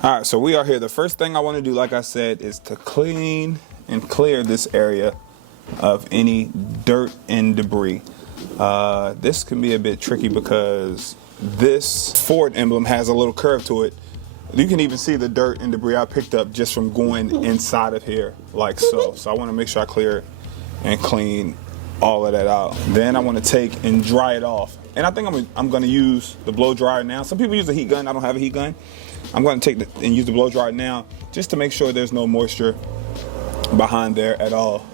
All right, so we are here. The first thing I want to do, like I said, is to clean and clear this area of any dirt and debris. This can be a bit tricky because this Ford emblem has a little curve to it. You can even see the dirt and debris I picked up just from going inside of here like so. So I want to make sure I clear it and clean all of that out. Then I want to take and dry it off. And I think I'm going to use the blow dryer now. Some people use a heat gun. I don't have a heat gun. I'm going to take and use the blow dryer now just to make sure there's no moisture behind there at all.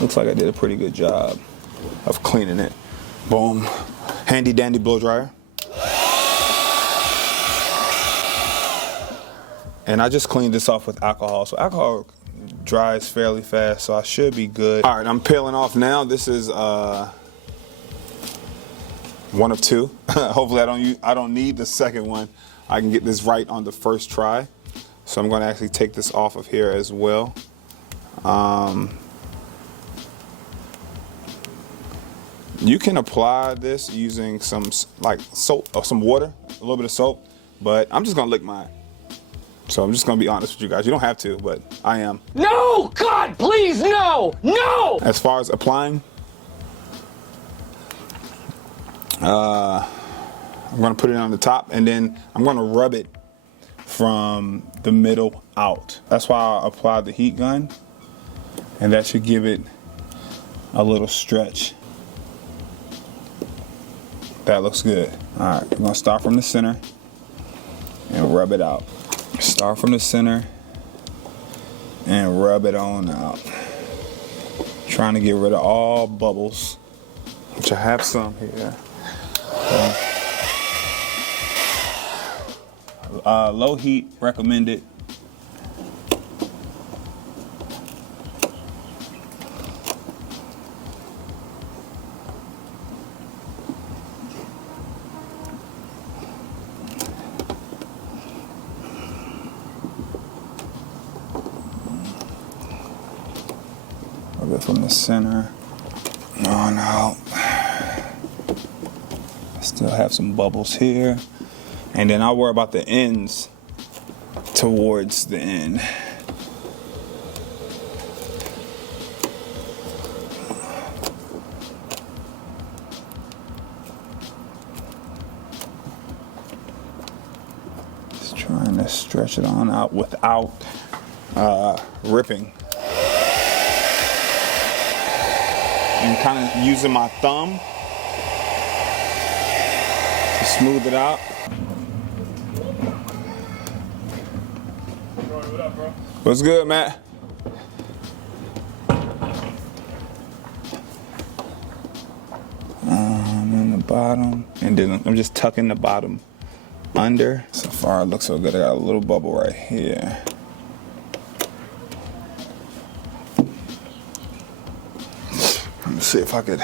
Looks like I did a pretty good job of cleaning it. Boom. Handy dandy blow dryer. And I just cleaned this off with alcohol. So alcohol dries fairly fast, so I should be good. All right, I'm peeling off now. This is one of two. Hopefully I don't need the second one. I can get this right on the first try. So I'm going to actually take this off of here as well. You can apply this using some like soap or some water, a little bit of soap, but I'm just going to lick mine. So I'm just going to be honest with you guys. You don't have to, but I am. No! God, please, no! No! As far as applying, I'm going to put it on the top, and then I'm going to rub it from the middle out. That's why I applied the heat gun, and that should give it a little stretch. That looks good. All right, I'm going to start from the center and rub it out. Start from the center and rub it on out. Trying to get rid of all bubbles, which I have some here. Low heat recommended. From the center on out. I still have some bubbles here, and then I'll worry about the ends towards the end. Just trying to stretch it on out without ripping. And kind of using my thumb to smooth it out. What up, bro? What's good, Matt? In the bottom, and then I'm just tucking the bottom under. So far, it looks so good. I got a little bubble right here. See if I could.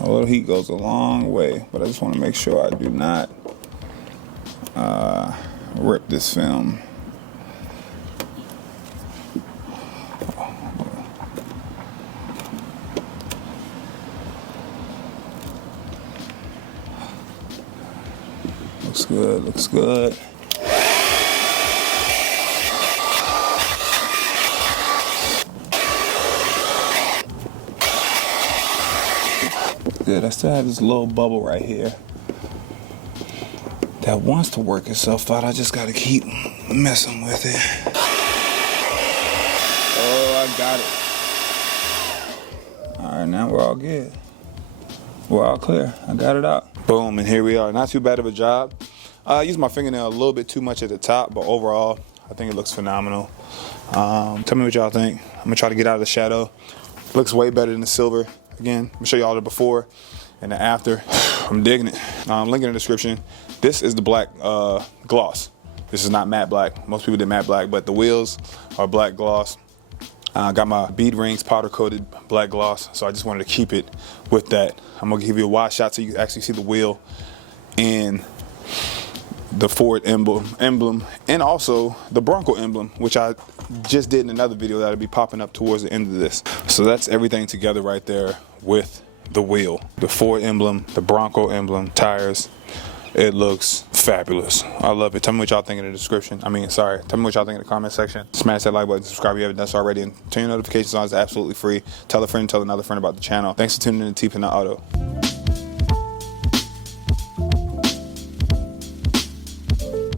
A little heat goes a long way, but I just want to make sure I do not rip this film. Looks good, looks good. Good. I still have this little bubble right here that wants to work itself out. I just gotta keep messing with it. Oh, I got it. All right, now we're all good. We're all clear. I got it out. Boom, and here we are. Not too bad of a job. I used my fingernail a little bit too much at the top, but overall, I think it looks phenomenal. Tell me what y'all think. I'm gonna try to get out of the shadow. Looks way better than the silver. Again, I'm gonna show you all the before and the after. I'm digging it. Link in the description. This is the black gloss. This is not matte black. Most people did matte black, but the wheels are black gloss. Got my bead rings powder coated black gloss, so I just wanted to keep it with that. I'm gonna give you a wide shot so you can actually see the wheel in the Ford emblem, and also the Bronco emblem, which I just did in another video that'll be popping up towards the end of this. So that's everything together right there with the wheel, the Ford emblem, the Bronco emblem, tires. It looks fabulous. I love it. Tell me what y'all think in the description. Tell me what y'all think in the comment section. Smash that like button, subscribe if you haven't done so already, and turn your notifications on. It's absolutely free. Tell a friend, tell another friend about the channel. Thanks for tuning in to T-Pin Auto.